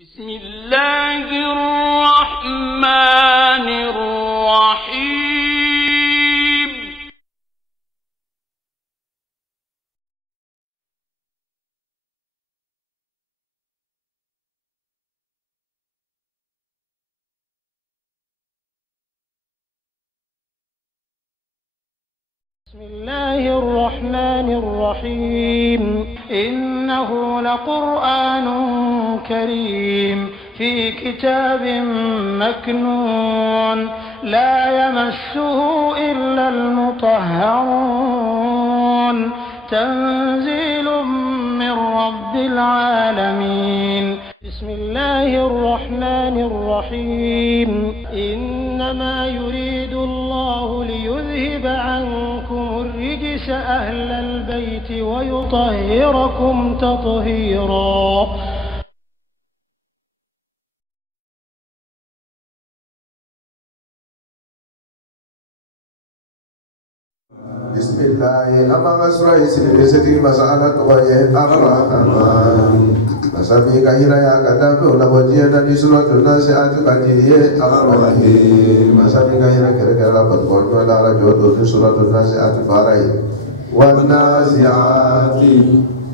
بسم الله الرحمن الرحيم بسم الله الرحمن الرحيم إنه لقرآن كريم في كتاب مكنون لا يمسه إلا المطهرون تنزيل من رب العالمين بسم الله الرحمن الرحيم إنما يريد الله ليذهب عنكم الرجس أهل البيت ويطهركم تطهيرا بسم الله أما سورة سيدي مسألة وهي الرحمن مسامي كهيرا يا كتاب ولا وجينا دي سورة الناس أتكلم الرحيم مسامي كهيرا كذا كذا بتقول ولا رجود دي سورة الناس أتفاري والنازعات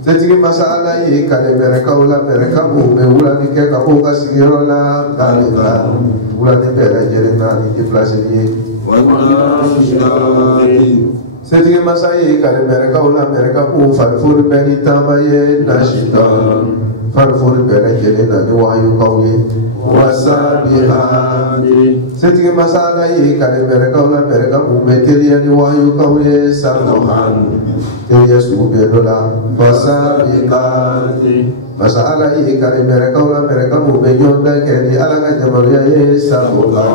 Setigi masalah ini kali mereka ulah mereka ulah ni ke kapu kasih rola kali ulah ni bela jadi nani di kelas ini. Setigi masalah ini kali mereka ulah mereka farfur beri tamaye nasidan farfur beri jadi nani wahyu kauye wasabiha. Setigi masalah ini kali mereka ulah mereka meteri ni wahyu kauye samohan. Dia subuh dola fasabiqati masalah ini kali mereka ulah mereka menjonda ke di alangan jamaria sabuka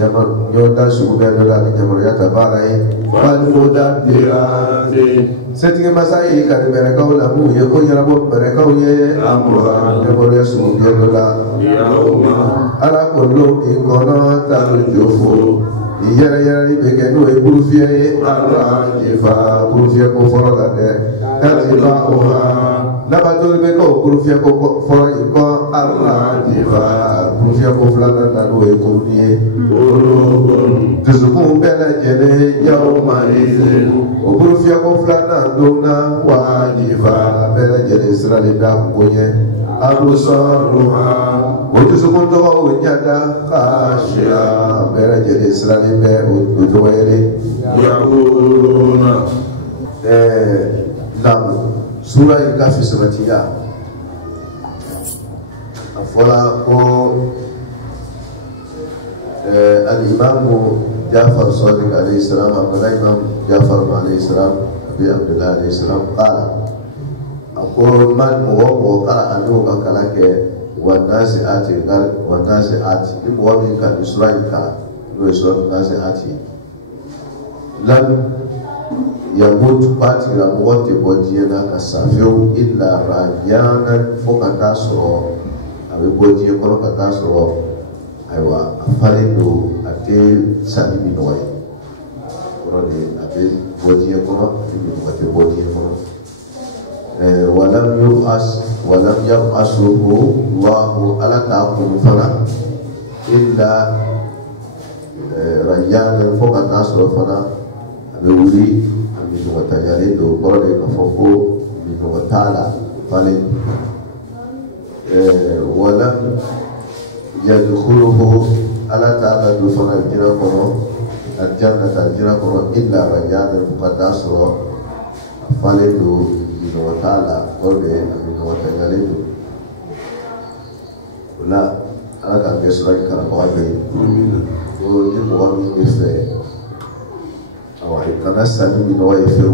jamaria subuh dola di jamaria tabarai wal mudabbirati setting masalah ini kali mereka ulah yeko yarabo mereka uye amruhan jamaria subuh dola ala kullu ikona tarjufu yara yara ni begenu e burufia e ala jifa burufia ko foro dade tajiba oha nabatul be ko burufia ko foro ko ala jifa burufia ko flana dadu e kurnie tuzukum bela jene yauma izin o burufia ko flana dona wajifa bela jene israeli da konye abusaruha Otu sukunto unyada khashia bera jadi Israeli be utuwele yaquluna nam surah Kahf suratiya afola ko al-imam Ja'far Sadiq alayhi salam al-imam Ja'far alayhi salam Abi Abdullah alayhi salam qala aqul man huwa qala anhu kalake والنازعات والنازعات إموامي كان إسرائيل كان ويسوع النازعات لم يموت باتي لموت بودينا كسافيو إلا راجانا فوق تاسرو أبي بودي كلو كتاسرو أيوة أفعلوا أتي سامي نوي كروني أبي بودي كلو أبي بودي كلو ولم يبعثه الله على تعقل فنا إلا رجال فوق الناس فنا بولي من وتجاريد وقرد كفوكو من وتعالى فلن ولم يدخله على تعالى فنا الجنة إلا رجال فوق الناس فلن Inna wa ta'ala korbe inna wa ta'ala itu la ala kan surah kana ko abe o ni mo wa mi fe awai kana sami mi no e fe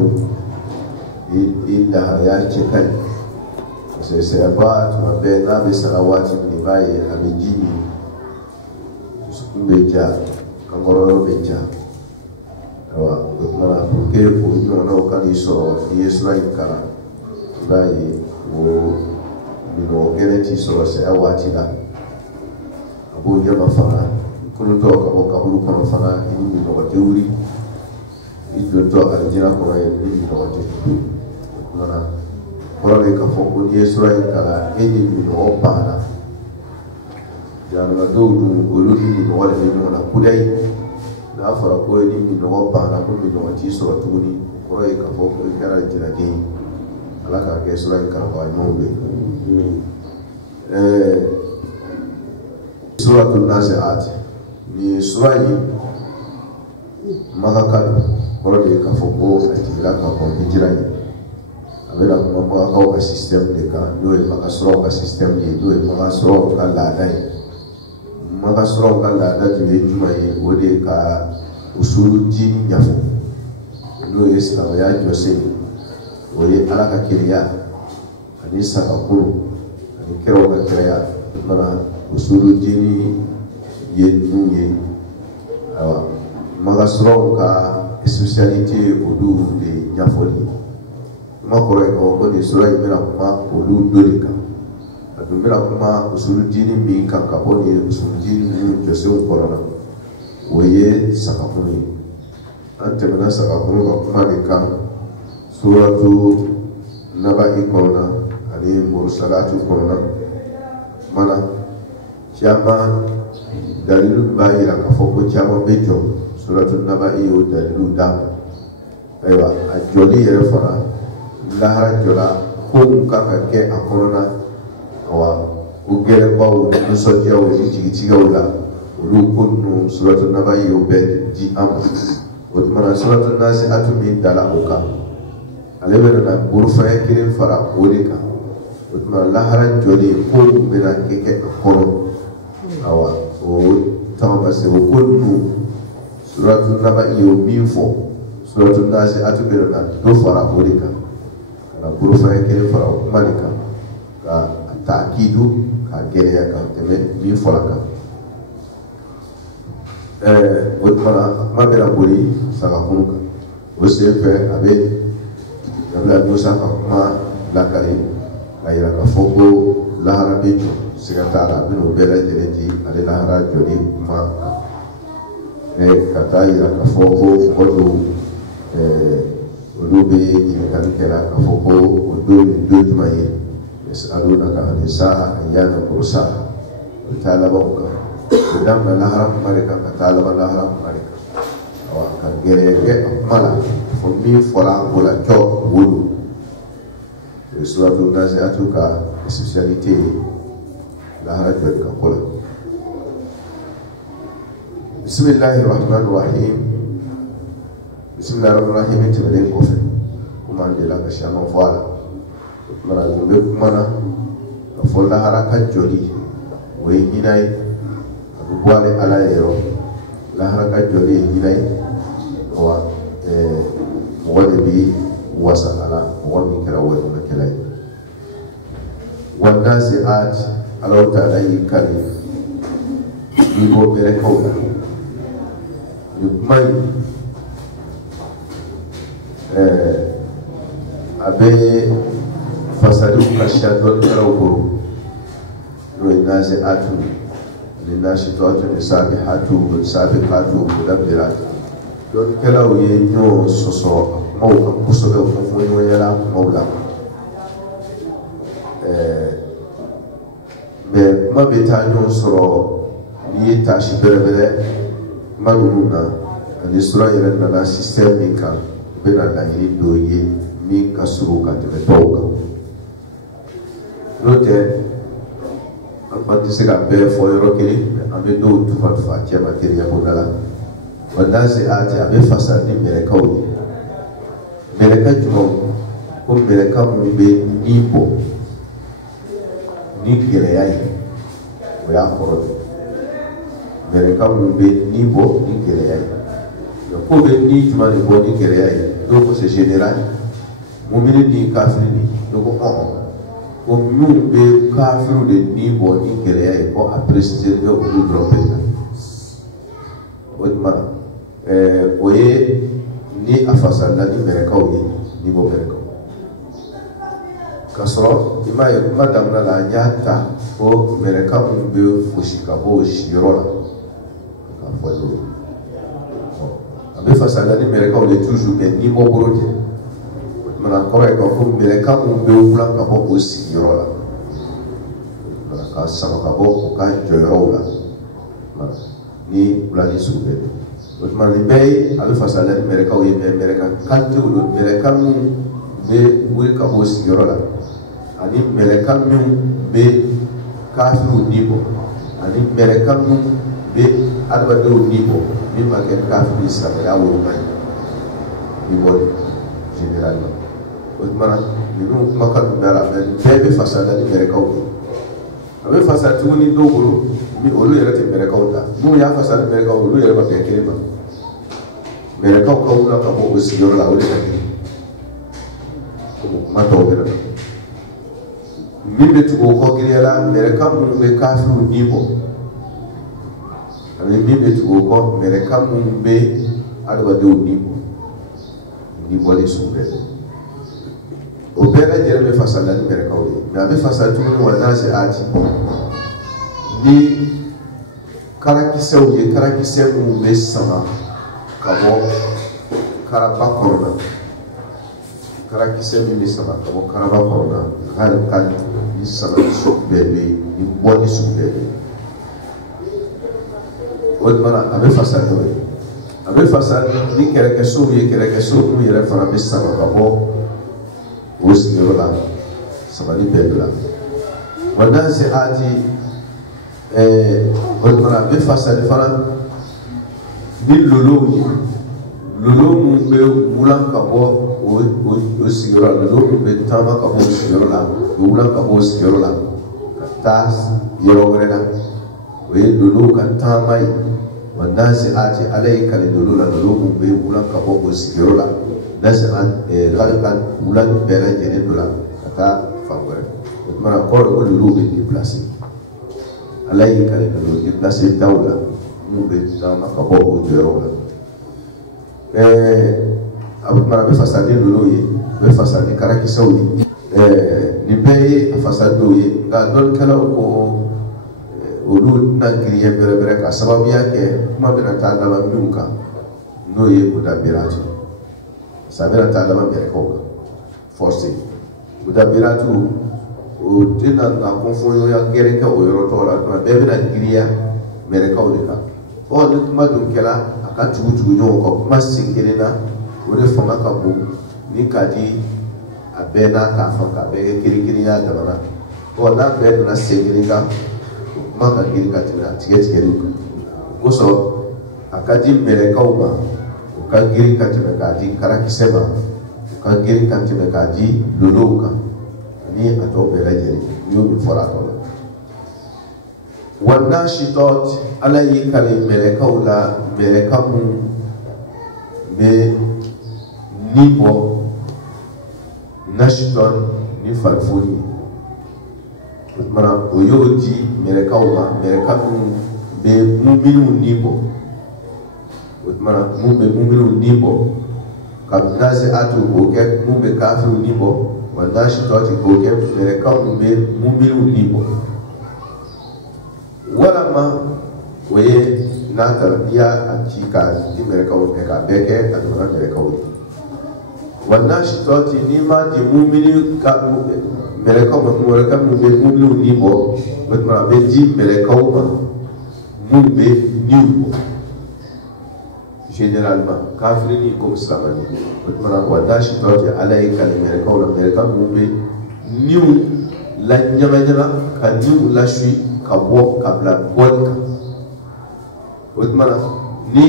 inda ya chekai se ba tu be na be salawati ni bai abijini beja kangoro beja awa mana ke ko ni no kan iso Israel kana bayi wo bino gereti so se awati la abu jama fana kunu to ka bulu kono fana ni bino wati wuri ido to aljira ko ay bino wati mana korale ka foko Israel kala eni bino opana janaba dɔw dun olu ni minɔgɔ de bɛ ɲɔgɔn na kuda ye n'a fɔra ko ni minɔgɔ banna ko minɔgɔ t'i sɔrɔ tuguni kɔrɔ ye k'a fɔ ko i kɛra jɛnɛden ye ala k'a kɛ sura in kanubaga ɲumanw bɛ suratul nazi'at ni sura in Maka kɔrɔ de ye k'a fɔ ko a tigila ka bɔ hijira ye a bɛna kuma Makakaw ka système de kan n'o ye Makasuraw ka système ye n'o ye Makasuraw ka laada ye Makasuraw ka laada tun ye jumɛn ye o de ye ka usulu diini ɲɛfɔ n'o ye silamɛya jɔsen o ye ala ka keleya ani sagakuru ani kɛraw ka kɛrɛya mana usulu diini ye ninnu ye ayiwa Makasuraw ka spécialité olu de ɲɛfɔli kuma kɔrɔ ye ko nin sura in bɛna kuma olu dɔ de kan a dun bɛna kuma usulu diini min kan ka bɔ nin usulu diini ninnu jɔsenw kɔnɔ na o ye sagakuru ye an tɛmɛna sagakuru ka kuma de kan suratu naba'i kɔnɔna ani mursalatu kɔnɔna mana caman dalilu b'a yira k'a fɔ ko caman bɛ jɔ suratu naba'i y'o dalilu d'a ma ayiwa a jɔli yɛrɛ fana lahara jɔla ko mun kan ka kɛ a kɔnɔna awa o gɛrɛbaw ni nisɔndiyaw ni jigitigaw la olu ko ninnu suratu naba'i y'o bɛɛ di an ma o tumana suratu nazi'atu min dala o kan ale bɛ na bolofɛn kelen fara o de kan o tumana lahara jɔli ko mun bɛna kɛ a kɔnɔ awa o tagama se o ko ninnu suratu naba'i y'o min fɔ suratu nazi'atu bɛ na dɔ fara o de kan ka na bolofɛn kelen fara o kuma de kan ka a taakidu ka gɛlɛya ka tɛmɛ min fɔra kan o tumana kuma bɛna boli sagakuru kan o senfɛ a bɛ nabila Musa ka kuma lakari ka yira k'a fɔ ko lahara bɛ jɔ siga t'a la a bɛna o bɛɛ lajɛlen di ale lahara jɔli kuma kan ka taa yira k'a fɔ ko mɔgɔ dɔw olu bɛ ɲininkali kɛra k'a fɔ ko o don nin don jumɛn ye yas'alunaka ani sa'a ayyana mursaha o taa laban kan o daminɛ lahara kuma de kan ka taa laban lahara kuma de kan awa ka gɛrɛ kɛ a kuma la fɔ min fɔra o la cɔ wolo o ye suratu nazi'atu ka spécialité ye lahara jɔli ka ko la bismillahir rahmanir rahim bismillahir rahmanir rahim tɛmɛnen kɔfɛ kuma an delila ka caman fɔ a la o tumana nin bɛ kuma na ka fɔ lahara ka jɔli o ye hinɛ ye a bɛ bɔ ale ala ye yɔrɔ lahara ka jɔli ye hinɛ ye wa mɔgɔ de bɛ wasa a la mɔgɔ min kɛra walimakɛla ye wa nazi'at Alahu Ta'ala y'i kari n'i b'o mɛlɛkɛw la nin kuma in a bɛ fasaliw kasiya dɔnnikɛlaw bolo n'o ye nazi'atu ni nasitɔtu ni sabihatu ni sabiqatu mudabbiratu dɔnnikɛlaw ye ɲɔgɔn sɔsɔ a kumaw kan kosɛbɛ u ka fɔ ɲɔgɔnyala a kumaw la mɛ kuma bɛ taa ɲɔgɔn sɔrɔ n'i ye taasi bɛrɛbɛrɛ kuma ninnu na ani sura yɛrɛ nana système min kan u bɛna laɲini dɔw ye min ka surun ka tɛmɛ tɔw kan n'o tɛ an fana tɛ se ka bɛɛ fɔ yɔrɔ kelen mɛ an bɛ dɔw tufa cɛ ma teriya kunda la wa nazi'at a bɛ fasa ni mɛlɛkaw ye mɛlɛka jumɛnw ko mɛlɛka minnu bɛ ni bɔ ni gɛlɛya ye o y'a kɔrɔ ye mɛlɛka minnu bɛ ni bɔ ni gɛlɛya ye mɛ ko bɛ ni jumɛn de bɔ ni gɛlɛya ye dɔw ko c'est général mumini ni kafiri ni dɔw ko ko minnu bɛ kafiru de ni bɔ ni gɛlɛya ye ko a préciser bɛ olu dɔrɔn bɛ la o tumana o ye ni a fasala ni mɛlɛkaw ye ni bɔ mɛlɛkaw ka sɔrɔ i m'a ye kuma daminɛ la an y'a ta ko mɛlɛka minnu bɛ fosi ka bɔ o siyɔrɔ la k'a fɔ ye a bɛ fasala ni mɛlɛkaw de toujours mais ni bɔ bolo tɛ o tumana kɔrɔ ye k'a fɔ mɛlɛka minnu bɛ wulan ka bɔ o sigiyɔrɔ la k'a ka sama ka bɔ u ka jɔyɔrɔw la ni wulani sugu bɛɛ o tuma nin bɛɛ ye a bɛ fasa la ni mɛrɛkaw ye mɛrɛka kalitew don mɛrɛka minnu bɛ wuli ka bɔ sigiyɔrɔ la ani mɛrɛka minnu bɛ kafiriw ni bɔ ani mɛrɛka minnu bɛ adamadenw ni bɔ min ma kɛ kafiri silamɛya woloma ye ni bɔ généralement o tuma ninnu kumakan ninnu bɛ la mɛ bɛɛ bɛ fasa la ni mɛrɛkaw ye a bɛ fasa tuguni dɔw bolo ni olu yɛrɛ tɛ mɛrɛkaw ta n'u y'a fasa ni mɛrɛkaw olu yɛrɛ ma bɛn kelen ma mɛrɛkaw ka wula ka bɔ o sigiyɔrɔ la o de ka kelen komi kuma tɔw bɛ na min bɛ tugu o kɔ giriya la mɛrɛka minnu bɛ kafiriw ni bɔ ani min bɛ tugu o kɔ mɛrɛka minnu bɛ adamadenw ni bɔ ni bɔli sugu bɛɛ o bɛɛ lajɛlen bɛ fasa la ni mɛrɛkaw ye mɛ a bɛ fasa tuguni wa n'a se ati ni karakisɛw ye karakisɛ minnu bɛ sama ka bɔ karaba kɔnɔ na karakisɛ min bɛ sama ka bɔ karaba kɔnɔ na hali ka ni samali sugu bɛɛ bɛ yen ni bɔli sugu bɛɛ bɛ yen o tuma na a bɛ fasa n'o ye a bɛ fasa ni kɛrɛkɛsow ye kɛrɛkɛsow minnu yɛrɛ fana bɛ sama ka bɔ o sigiyɔrɔ la samali bɛɛ bɛ la wa n'a se ati o tuma na a bɛ fasa ni fana ni lolow ye lolo minnu bɛ wulan ka bɔ o sigiyɔrɔ la lolo minnu bɛ taama ka bɔ o sigiyɔrɔ la o wulan ka bɔ o sigiyɔrɔ la ka taa yɔrɔ wɛrɛ la o ye lolow ka taama ye wa n'a se ati ala ye kale lolo la lolo minnu bɛ wulan ka bɔ o sigiyɔrɔ la n'a se hali ka wulan bɛɛ lajɛlen dɔ la ka taa fan wɛrɛ o tuma na kɔrɔ ko lolow bɛ déplacer ala ye kale lolo déplacer taw la minnu bɛ taama ka bɔ o jɔyɔrɔ la a bɛ fasa ni lolo ye a bɛ fasa ni karakisɛw ye nin bɛɛ ye a fasa dɔw ye nka dɔnnikɛlaw ko olu tɛna girinya bɛrɛbɛrɛ ka sababuya kɛ kuma bɛna taa laban minnu kan n'o ye mudabiratu sa bɛna taa laban mɛrɛkaw kan forcé mudabiratu o tɛna a kɔnfɔɲɔgɔnya gɛrɛ kɛ o yɔrɔ tɔgɔ la tuma bɛɛ bɛna girinya mɛrɛkaw de kan ni kuma dun kɛra a ka tugu ɲɔgɔn kan kuma sen kelen na o de fanga ka bon ni ka di a bɛɛ n'a ta fan ka bɛɛ kɛ kelen-kelenya jamana n'a bɛɛ donna sen kelen kan o kuma ka girin ka tɛmɛ a tigɛ-tigɛliw kan o kosɔn a ka di mɛrɛkaw ma o ka girin ka tɛmɛ k'a di karakisɛ ma o ka girin ka tɛmɛ k'a di lolow kan ani a tɔw bɛɛ lajɛlen n'i y'o min fɔra a tɔ la wannan shitot ala yi kale mɛrɛkaw la mɛrɛka minnu bɛ ni bɔ nashiton ni farifoni o tuma o y'o di mɛrɛkaw ma mɛrɛka minnu bɛ muminiw ni bɔ o tuma minnu bɛ muminiw ni bɔ ka nase atu k'o kɛ minnu bɛ kafiriw ni bɔ wannan shitot k'o kɛ mɛrɛkaw minnu bɛ muminiw ni bɔ walama o ye n'a taara n'i y'a ci k'a di mɛrɛkaw kɛ k'a bɛɛ kɛ a jamana mɛrɛkaw ye wa n'a sitɔ ten n'i m'a di mumini ka mɛrɛkaw ma mɛrɛka minnu bɛ muminiw ni bɔ o tuma a bɛ di mɛrɛkaw ma minnu bɛ niw bɔ généralement kafiri ni comme silamɛni o tuma wa n'a sitɔ ten ala ye kale mɛrɛkaw la mɛrɛka minnu bɛ niw la ɲagaɲaga ka niw lasuit ka bɔ ka bila bɔli kan o tuma na ni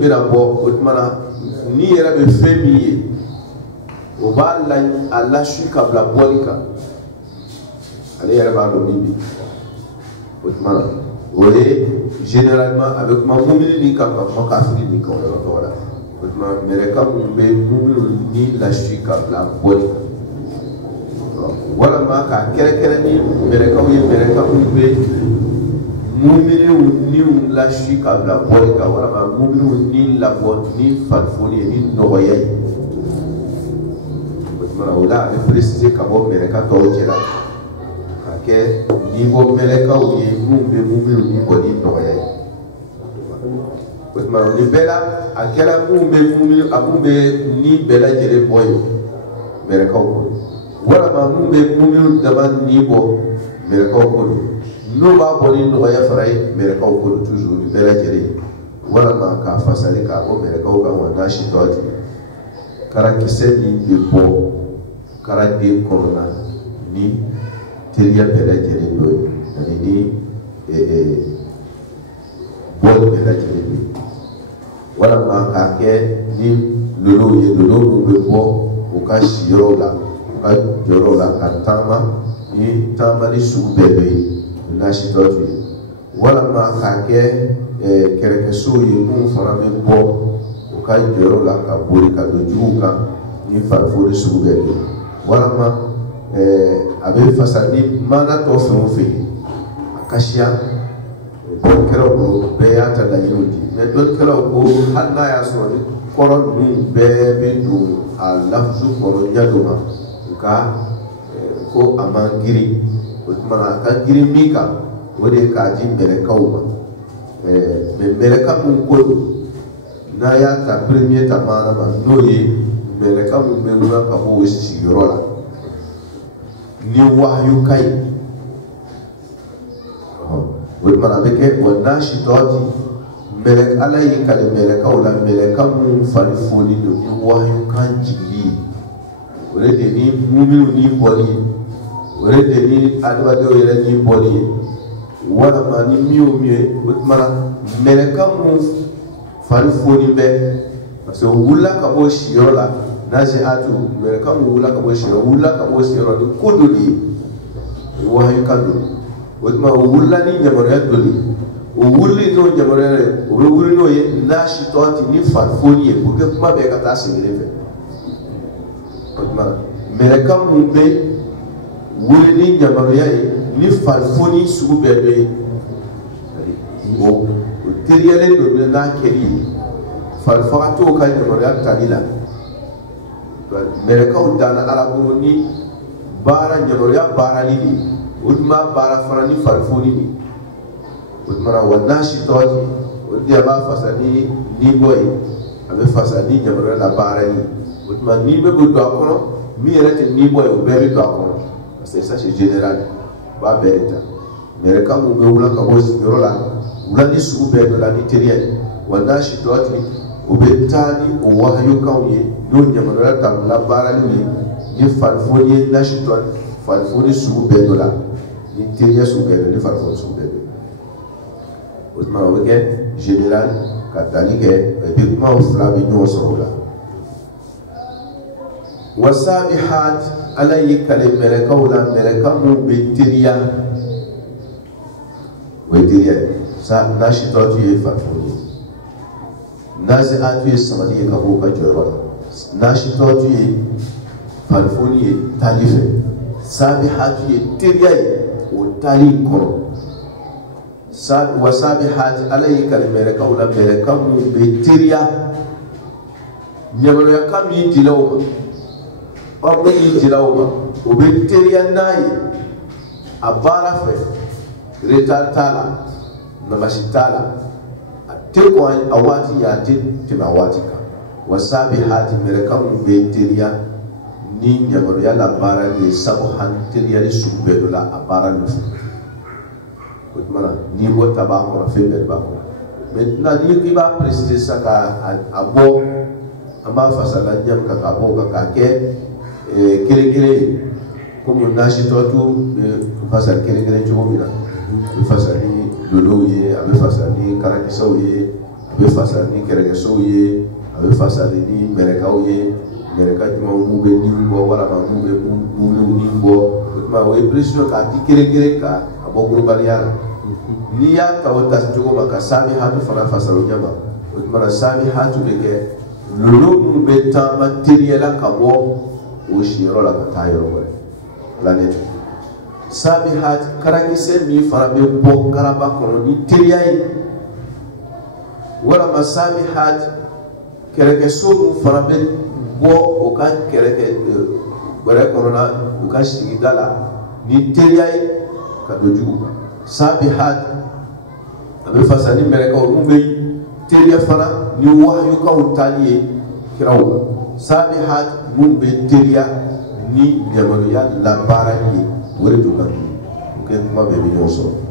bɛna bɔ o tuma na ni yɛrɛ bɛ fɛn min ye o b'a a lasuit ka bila bɔli kan ale yɛrɛ b'a dɔn min bɛ o tuma na o ye généralement a bɛ kuma mumini ni kan ka kuma kafiri ni kan o yɔrɔ tɔgɔ la o tuma mɛrɛka minnu bɛ mumini ni lasuit ka bila bɔli kan walama ka kɛrɛkɛrɛn ni mɛrɛkaw ye mɛrɛka minnu bɛ muminiw niw lasuit ka bila bɔli kan walama muminiw ni labɔ ni farifoni ye ni nɔgɔya ye o tuma na o la a bɛ préciser ka bɔ mɛrɛka tɔw cɛla ka kɛ niveau mɛrɛkaw ye minnu bɛ muminiw ni bɔ ni nɔgɔya ye o tuma na nin bɛɛ la a kɛra minnu bɛ mumini a minnu bɛ ni bɛɛ lajɛlen bɔ ye mɛrɛkaw bɔ walama minnu bɛ muminiw dama ni bɔ mɛrɛkaw ko don n'o b'a bɔ ni nɔgɔya fara ye mɛrɛkaw ko don toujours bɛɛ lajɛlen walama k'a fasali k'a bɔ mɛrɛkaw kan wa n'a si tɔ ten karakisɛ min bɛ bɔ karaden kɔnɔna ni teriya bɛɛ lajɛlen dɔ ye ani ni bɔli bɛɛ lajɛlen ye walama k'a kɛ ni lolow ye lolow min bɛ bɔ u ka siyɔrɔw la u ka jɔyɔrɔw la ka taama ni taamali sugu bɛɛ bɛ yen n'a si tɔ tun ye walama k'a kɛ kɛrɛkɛsow ye minnu fana bɛ bɔ u ka jɔyɔrɔw la ka boli ka don juguw kan ni farifoni sugu bɛɛ bɛ yen walama a bɛ fasa ni mana tɔ fɛn o fɛn a kasiya dɔnkɛlaw ko bɛɛ y'a ta laɲiniw di mɛ dɔnkɛlaw ko hali n'a y'a sɔrɔ ni kɔrɔ ninnu bɛɛ bɛ don a lafusu kɔnɔ ɲɛdɔn ma nka ko a man girin o tuma na a ka girin min kan o de ye k'a di mɛrɛkaw ma mɛ mɛrɛka min ko don n'a y'a ta premier ta maana ma n'o ye mɛrɛka min bɛ wula ka bɔ o sigiyɔrɔ la ni wahayu ka ɲi o tuma na a bɛ kɛ wa n'a si tɔ ti mɛrɛ ala y'i kale mɛrɛkaw la mɛrɛka min fari foni don ni wahayu kan jigili ye o de ye ni muminu ni bɔli ye o de ye ni adamadenw yɛrɛ ni bɔli ye walama ni min o min ye o tuma na mɛrɛka min fari foni bɛ parce que o wulila ka bɔ siyɔrɔ la n'a se a tu mɛrɛka min wulila ka bɔ siyɔrɔ wulila ka bɔ siyɔrɔ ni ko dɔ de ye o wahayu kan don o tuma o wulila ni yamaruya dɔ de ye o wulili n'o yamaruya yɛrɛ o bɛ wuli n'o ye n'a si tɔ ti ni fari foni ye pour que kuma bɛɛ ka taa segin fɛ o tuma mɛrɛka min bɛ wuli ni yamaruya ye ni fari foni sugu bɛɛ bɛ yen o teriyalen don n'a kɛli ye fari faga t'o ka yamaruya tali la mɛrɛkaw danna ala bolo ni baara yamaruya baarali de ye o tuma baara fana ni fari foni de o tuma na wa n'a si tɔ ten o de a b'a fasa ni bɔ ye a bɛ fasa ni yamaruya la baarali o tuma ni bɛ don a kɔnɔ min yɛrɛ tɛ ni bɔ ye o bɛɛ bɛ don a kɔnɔ parce que ça c'est général o b'a bɛɛ de ta mɛrɛka min bɛ wula ka bɔ sigiyɔrɔ la wula ni sugu bɛɛ dɔ la ni teriya ye wa n'a si tɔ ten o bɛ taa ni o wahayukanw ye n'o yamaruya ta la baaraliw ye ni farifoni ye n'a si tɔ farifoni sugu bɛɛ dɔ la ni teriya sugu bɛɛ dɔ ni farifoni sugu bɛɛ dɔ o tuma o bɛ kɛ général ka tali kɛ et puis kumaw fila bɛ ɲɔgɔn sɔrɔ o la wasabihat ala y'i kale mɛrɛkaw la mɛrɛka minnu bɛ teriya o ye teriya ye n'a si tɔ tun ye farifoni ye n'a se a tun ye samali ye ka bɔ o ka jɔyɔrɔ la n'a si tɔ tun ye farifoni ye taali fɛ sabihatu ye teriya ye o taali kɔrɔ wasabihati ala y'i kale mɛrɛkaw la mɛrɛka minnu bɛ teriya yamaruya kan min dila o ma ordre min dila o ma o bɛ teriya n'a ye a baara fɛ retard t'a la namasi t'a la a tɛ kɔn a waati ye a tɛ tɛmɛ a waati kan wasabihati mɛrɛka minnu bɛ teriya ni yamaruya la baara ye sabu hali teriyali sugu bɛɛ dɔ la a baara nɔfɛ o tuma na n'i bɔ ta b'a kɔnɔ fɛn bɛɛ b'a kɔnɔ maintenant n'i b'a préciser sa k'a bɔ an b'a fasa la ɲam kan k'a bɔ o kan k'a kɛ kelen kelen ye komi n'a si tɔ to fasa kelen kelen cogo min na a bɛ fasa ni lolow ye a bɛ fasa ni karakisɛw ye a bɛ fasa ni kɛrɛkɛsow ye a bɛ fasa ni mɛrɛkaw ye mɛrɛka jumɛnw n'u bɛ nin bɔ walama n'u bɛ munuw nin bɔ o tuma o ye précision k'a di kelen kelen ka a bɔ gorobaliya la n'i y'a ta o ta cogo ma ka sami hatu fana fasa o ɲɛma o tuma na sami hatu bɛ kɛ lolo minnu bɛ taama teriya la ka bɔ o siyɔrɔ la ka taa yɔrɔ wɛrɛ ala ne tɛ sami hatu karakisɛ min fana bɛ bɔ karaba kɔnɔ ni teriya ye walama sami hatu kɛrɛkɛso min fana bɛ bɔ o ka kɛrɛkɛ wɛrɛ kɔnɔna u ka sigida la ni teriya ye ka don jugu kan sabihat a bɛ fasa ni mɛrɛkaw mun bɛ teriya fana ni wahayukaw tali ye kiraw kan sabihat mun bɛ teriya ni yamaruya labaarali ye o de tun ka kuma bɛ bi ɲɔgɔn sɔrɔ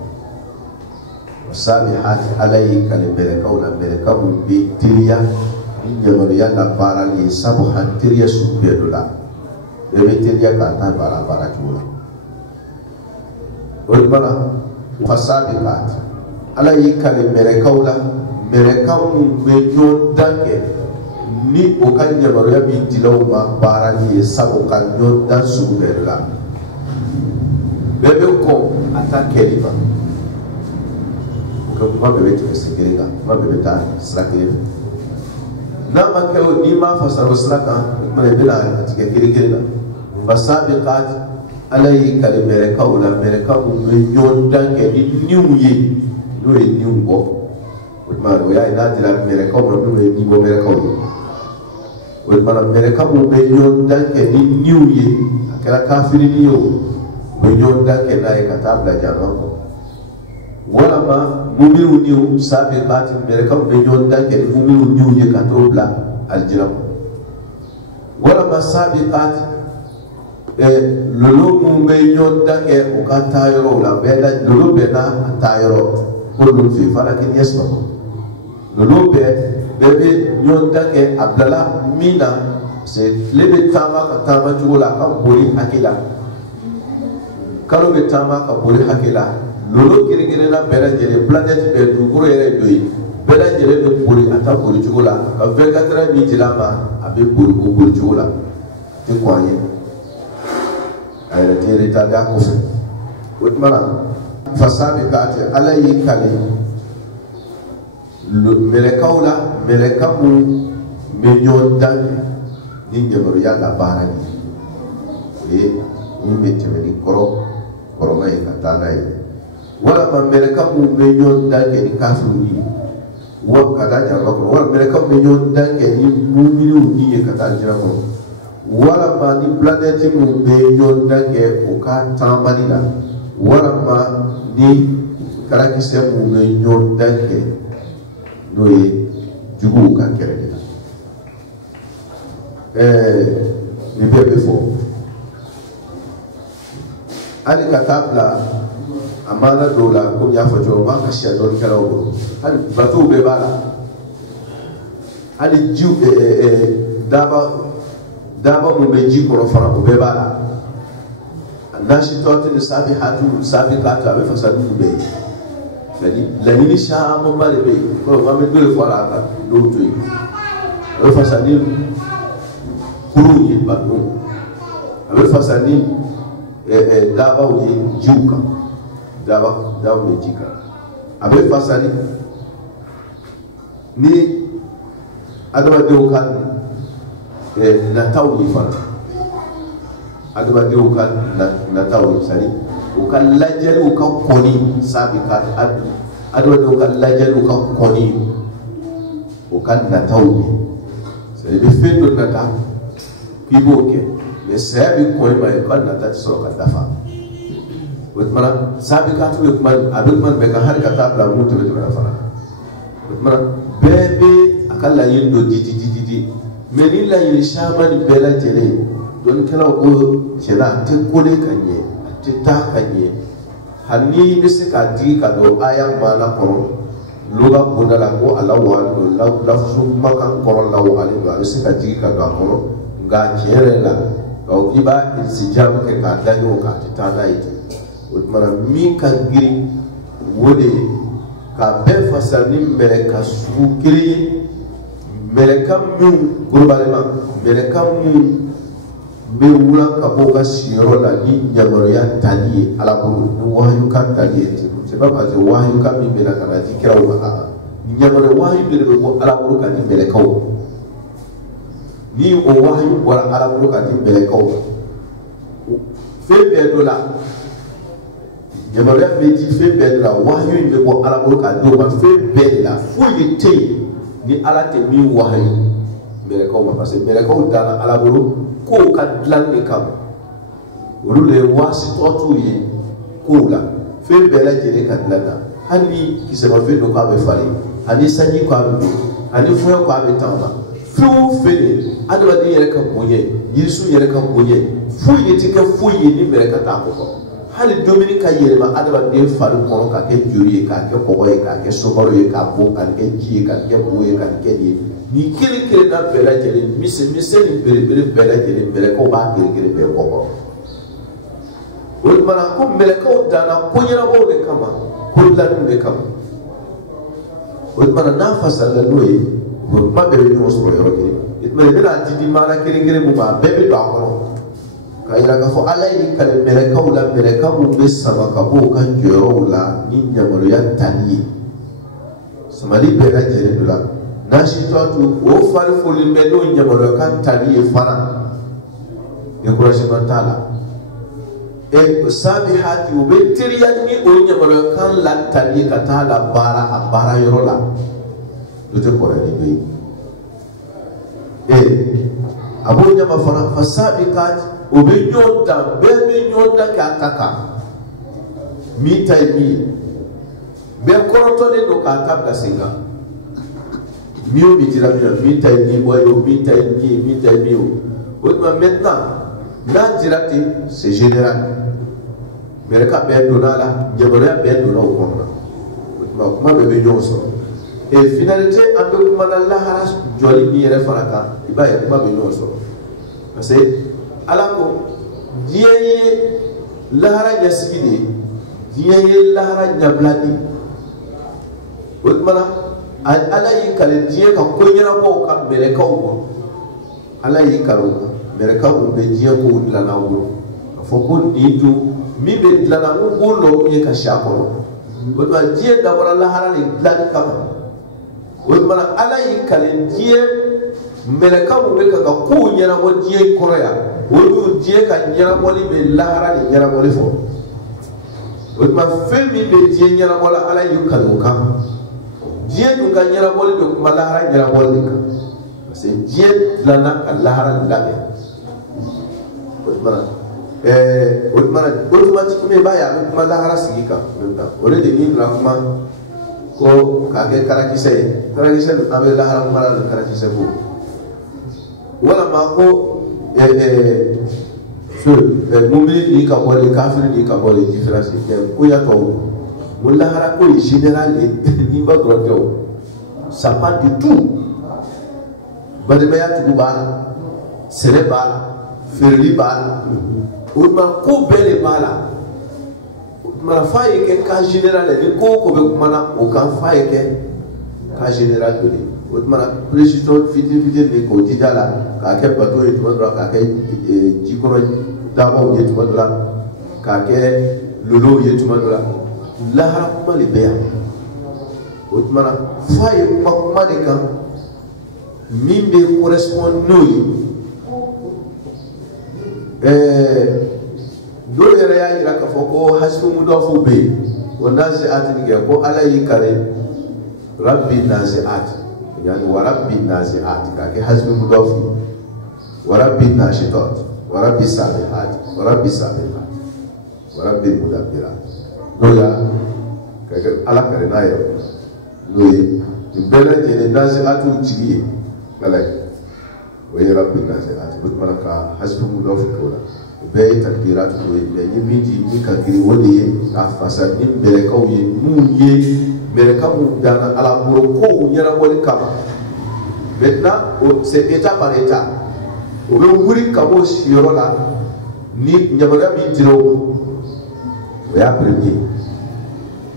والسابحات عليك لملكونا ملكهم بتريا من يمريا لبارا لي سبحا تريا سبيدولا بتريا كاتا بارا بارا جولا والمرا والسابقات عليك لملكونا ملكهم بيوندك ni o ka yamaruya min dilaw ma baara ni ye sabu ka ɲɔgɔn dan sugu bɛɛ la bɛɛ bɛ kɔn a ta kɛli ma kuma bɛɛ bɛ tɛmɛ sira kelen kan kuma bɛɛ bɛ taa sira kelen fɛ n'a ma kɛ o n'i m'a fasara o sira kan o kumana i bɛna a tigɛ kelen kelen na fasabiqat ala y'i kale mɛrɛkaw la mɛrɛkaw minnu bɛ ɲɔgɔn dan kɛ ni niw ye n'o ye niw bɔ o kumana o y'a ye n'a dira mɛrɛkaw ma minnu ye nibɔ mɛrɛkaw ye o kumana mɛrɛkaw minnu bɛ ɲɔgɔn dan kɛ ni niw ye a kɛra kafirini ye o bɛ ɲɔgɔn dan kɛ n'a ye ka taa bila jahanama kɔnɔ walama muminuw niw sabiqat mɛrɛkaw bɛ ɲɔgɔn dan kɛ ni muminuw niw ye ka t'o bila alijinɛ kɔnɔ walama sabiqat lolo mun bɛ ɲɔgɔn dan kɛ u ka taa yɔrɔw la lolo bɛɛ n'a taa yɔrɔ ko lolo fɛ falakin yasbahu lolo bɛɛ bɛ ɲɔgɔn dan kɛ a bilala min na c'est tile bɛ taama ka taama cogo la a ka boli hakɛ la kalo bɛ taama ka boli hakɛ la lolo kelen-kelenna bɛɛ lajɛlen planète bɛɛ dugukolo yɛrɛ dɔ ye bɛɛ lajɛlen bɛ boli a ta boli cogo la ka 24 heures min dila ma a bɛ boli o boli cogo la tɛ kɔn an ye a yɛrɛ tɛ retardé a kɔfɛ o tuma na fasabiqat ala y'i kale mɛlɛkaw la mɛlɛka mun bɛ ɲɔgɔn dan ni yamaruya la baara ye o ye min bɛ tɛmɛ ni kɔrɔma ye ka taa n'a ye walama mɛlɛka mun bɛ ɲɔgɔn dan kɛ ni kafiriw ye ka taa jahanama kɔnɔ walama mɛlɛka bɛ ɲɔgɔn dan kɛ ni mu'miniw ni ye ka taa alijinɛ kɔnɔ walama ni planète mun bɛ ɲɔgɔn dan kɛ o ka taamani la walama ni karakisɛ mun bɛ ɲɔgɔn dan kɛ n'o ye juguw ka kɛlɛ de la nin bɛɛ bɛ fɔ hali ka taa bila amana dɔw la komi y'a fɔ cogo min ka siya dɔɔni kɛlaw bolo hali batow bɛɛ b'a la hali jiw daba mun bɛ ji kɔrɔ fana o bɛɛ b'a la nasitɔti ni sabihatu sabiqatu a bɛ fasa dugu bɛɛ ye c'est-à-dire laɲini camanba de bɛ yen kɔrɔ an bɛ dɔ de fɔ a la ka dɔw to yen a bɛ fasa ni kurun ye baton a bɛ fasa ni dabaw ye jiw kan dabaw bɛ ji kan a bɛ fasa ni adamadenw ka nataw ye fana adamadenw ka nataw ye c'est-à-dire u ka lajɛliw ka kɔni sabiqat adamadenw ka lajɛliw ka kɔni u ka nataw ye c'est-à-dire i bɛ fɛn dɔ nata k'i b'o kɛ mais saya bɛ kɔn i ma i ka nata tɛ sɔrɔ ka dafa o tuma na sabiqat bɛ kuma a bɛ kuma bɛɛ kan hali ka taa bila mun tɛmɛna fana o tuma na bɛɛ bɛ a ka laɲini dɔ di mais ni laɲini caman ni bɛɛ lajɛlen dɔnnikɛlaw ko tiɲɛna a tɛ kole ka ɲɛ a tɛ taa ka ɲɛ hali ni bɛ se k'a digi ka don aya maana kɔrɔ loga bonda la ko ala walen don lafusu kumakan kɔrɔ lawalen don a bɛ se ka digi ka don a kɔrɔ nka tiɲɛ yɛrɛ la k'i b'a iltijamu kɛ k'a da ɲɔgɔn kan a tɛ taa n'a ye ten o tuma na min ka girin o de ye ka bɛɛ fasa ni mɛlɛka sugu kelen ye mɛlɛka min globalement mɛlɛka min bɛ wula ka bɔ ka siyɔrɔ la ni yamaruya tali ye ala bolo ni wahayu ka tali ye c'est pas parce que wahayu ka min bɛna ka na di kiraw ma yamaruya wahayu de bɛ bɔ ala bolo ka di mɛlɛkaw ni o wahayu bɔra ala bolo ka di mɛlɛkaw fɛn bɛɛ dɔ la yamaruya bɛ di fɛn bɛɛ de la wahayu in bɛ bɔ ala bolo ka di o ma fɛn bɛɛ de la foyi de tɛ yen ni ala tɛ min wahayu mɛlɛkaw ma parce que mɛlɛkaw dala ala bolo kow ka dilan de kama olu de ye waasitɔtiw ye kow la fɛn bɛɛ lajɛlen ka dilan na hali ni kisɛmafɛn dɔ k'a bɛ falen ani sanji k'a bɛ don ani fiɲɛ k'a bɛ taama fɛn o fɛn de adamaden yɛrɛ ka bonya yirisu yɛrɛ ka bonya foyi de tɛ kɛ foyi ye ni mɛlɛka t'a kɔkɔ hali domini ka yelema adamaden fari kɔnɔ ka kɛ joli ye k'a kɛ kɔgɔ ye k'a kɛ sukaro ye k'a bɔ ka kɛ ji ye ka kɛ bo ye ka kɛ nin ye nin kelen kelen na bɛɛ lajɛlen misɛn ni belebele bɛɛ lajɛlen mɛlɛkɛw b'a kelen kelen bɛɛ kɔkɔ o tuma na ko mɛlɛkɛw danna ko ɲɛnabɔw de kama ko dilanniw de kama o tuma na n'a fasala n'o ye o kuma bɛɛ bɛ ɲɔgɔn sɔrɔ yɔrɔ kelen o tuma na i bɛna di maana kelen kelen mun ma a bɛɛ bɛ don a kɔnɔ k'a yira k'a fɔ ala y'i kale mɛlɛkɛw la mɛlɛkɛ mun bɛ sama ka bɔ u ka jɔyɔrɔw la ni yamaruya tali ye samali bɛɛ lajɛlen don la n'a si tɔ to o fari folilen bɛ n'o yamaruya kan tali ye fana découragement t'a la sabihati u bɛ teriya ni o yamaruya kan la tali ye ka taa la baara a baara yɔrɔ la o tɛ kɔrɔ ni dɔ ye a b'o ɲama fana fa sabikati o bɛ ɲɔgɔn dan bɛɛ bɛ ɲɔgɔn dan k'a ta kan min ta ye min ye bɛɛ kɔrɔtɔlen don k'a ta bila sen kan min o min dira min na min ta ye min bɔ ye o min ta ye min ye min ta ye min ye o tuma maintenant n'a dira ten c'est général mɛlɛkɛ bɛɛ donna a la yamaruya bɛɛ donna o kɔnɔ o tuma kuma bɛɛ bɛ ɲɔgɔn sɔrɔ finalité an bɛ kuma na lahara jɔli min yɛrɛ fana kan i b'a ye kuma bɛ ɲɔgɔn sɔrɔ parce que ala ko diɲɛ ye lahara ɲɛsigi de ye diɲɛ ye lahara ɲɛbila de ye o tuma na ala y'i kale diɲɛ ka ko ɲɛnabɔw ka mɛlɛkɛw ma ala y'i kale o kan mɛlɛkɛw bɛ diɲɛ kow dilanna o bolo k'a fɔ ko nin dun min bɛ dilanna ko b'o lɔ kun ye ka si a kɔnɔ o tuma diɲɛ dabɔra lahara de dilanni kama o tuma na ala y'i kale diɲɛ mɛlɛkɛw bɛ ka kow ɲɛnabɔ diɲɛ kɔnɔ yan olu diɲɛ ka ɲɛnabɔli bɛ lahara de ɲɛnabɔli fɔ o tuma fɛn min bɛ diɲɛ ɲɛnabɔla ala y'u kale o kan diɲɛ dun ka ɲɛnabɔli bɛ kuma lahara ɲɛnabɔli de kan parce que diɲɛ dilanna ka lahara labɛn o tuma na automatique min b'a ye a bɛ kuma lahara sigi kan o de min donna kuma ko k'a kɛ karakisɛ ye karakisɛ dun an bɛ lahara kuma la ni karakisɛ ko walama ko mumini ni ka bɔ de kafiri ni ka bɔ de différence ko ya tɔw mo lahara ko ye général de ni ba dɔrɔn tɛ o ça part du tout balimaya tugu b'a la sɛnɛ b'a la feereli b'a la o tuma ko bɛɛ de b'a la o tuma f'a ye kɛ cas général ni ko o ko bɛ kuma na o kan f'a ye kɛ cas général dɔ de o tuma précision fitinin fitinin min k'o jija la k'a kɛ bateau ye tuma dɔ la k'a kɛ jikɔnɔ dabaw ye tuma dɔ la k'a kɛ lolow ye tuma dɔ la lahara kuma de bɛ yan o tuma f'a ye kuma de kan min bɛ correspond n'o ye dɔw yɛrɛ y'a jira k'a fɔ ko hasibu mudafu bɛ yen o nazi'ati kɛ ko ala y'i kale rabbi nazi'ati yani wa rabbi nazi'ati k'a kɛ hasibu mudafu wa rabbi nashitat wa rabbi sabihati wa rabbi sabihati wa rabbi mudabbirati n'o y'a k'a kɛ ala kale n'a yɛrɛ n'o ye nin bɛɛ lajɛlen nazi'atiw jigi ye ala ye o ye rabbi nazi'ati o tuma ka hasibu mudafu k'o la o bɛɛ ye takdiratu dɔ ye mɛ ni min di min ka girin o de ye k'a fasa ni mɛlɛkɛw ye mun ye mɛlɛkɛ mun danna ala bolo kow ɲɛnabɔli kama maintenant c'est état par état o bɛ wuli ka bɔ siyɔrɔ la ni yamaruya min dira o ma o y'a premier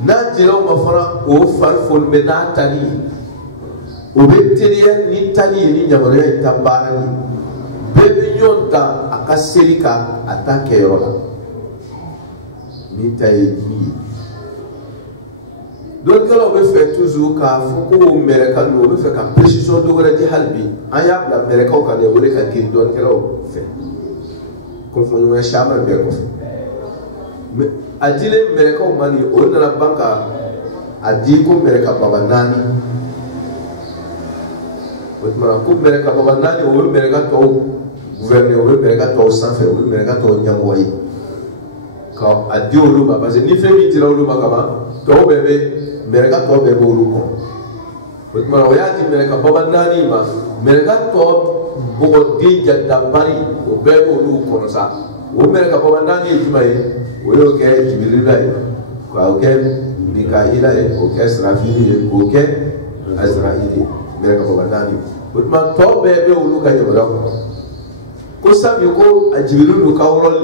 n'a dira o ma fana o fari foni bɛ n'a tali ye o bɛ teliya ni tali ye ni yamaruya in ta baara ye bɛɛ bɛ ɲɔgɔn dan a ka seli ka a ta kɛyɔrɔ la min ta ye min ye dɔnkɛlaw bɛ fɛ toujours k'a fɔ ko mɛlɛkɛ ninnu o bɛ fɛ ka précision dɔ wɛrɛ di hali bi an y'a bila mɛlɛkɛw kan de o de ka girin dɔnkɛlaw fɛ kɔnfɔɲɔgɔnya caman bɛɛ kɔfɛ mɛ a dilen mɛlɛkɛw ma nin o nana ban ka a di ko mɛlɛkɛ baba naani o tuma ko mɛlɛkɛ baba naani o ye mɛlɛkɛ tɔw gouverner o ye mɛlɛkɛ tɔw sanfɛ o ye mɛlɛkɛ tɔw ɲɛmɔgɔ ye ka a di olu ma parce que ni fɛn min dira olu ma kaban tɔw bɛɛ bɛ mɛlɛkɛ tɔw bɛɛ bɛ olu kɔnɔ o tuma o y'a di mɛlɛkɛ baba naani ma mɛlɛkɛ tɔ bɔgɔden jadabari o bɛɛ b'olu kɔnɔ sa o mere ka commandant ni juma ye o yo ke Jibril la ye ko ke Mikaila ye o ke Israfil ye o ke Azrail ye mere ka commandant ni o tuma to be olu ka jabala ko sabi ko Jibril lu ka worol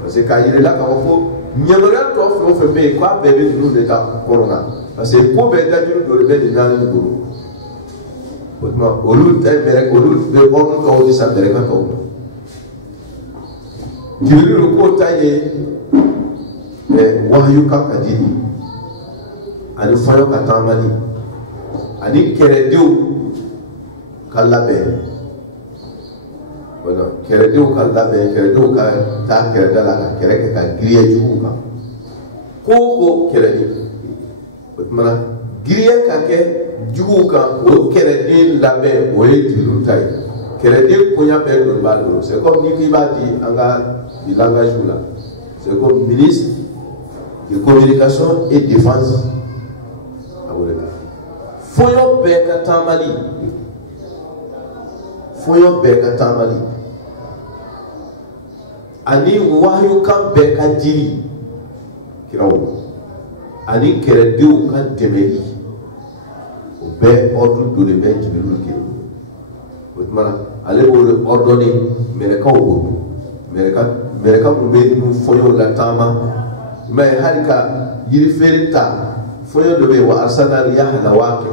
parce que ka yire la ka ko nyamara to fo be ko be be nu de ta corona parce que ko be da juru do be de nan ko o tuma olu ta mere olu be onu to di sa mere ka to Jibril ko ta ye wahyu ka kadini ani fayo ka tamali ani keredu kalabe bueno keredu kalabe keredu ka ta kereda la kereke ka griye juka ko keredi mana griye ka ke juka o keredi labe o etilu tai keredi ko nya be do ba do c'est comme ni ki ba di anga du langage là c'est comme ministre de communication et défense foyo beka tamali ani wahyu kan beka jiri kirawo ani keredu kan temeli o be ordre de le mettre le ke otmana ale bo ordonner mereka o mereka mo be nu foyo la tama mais halika yiri ferita foyo do be wa arsana riyah la waqi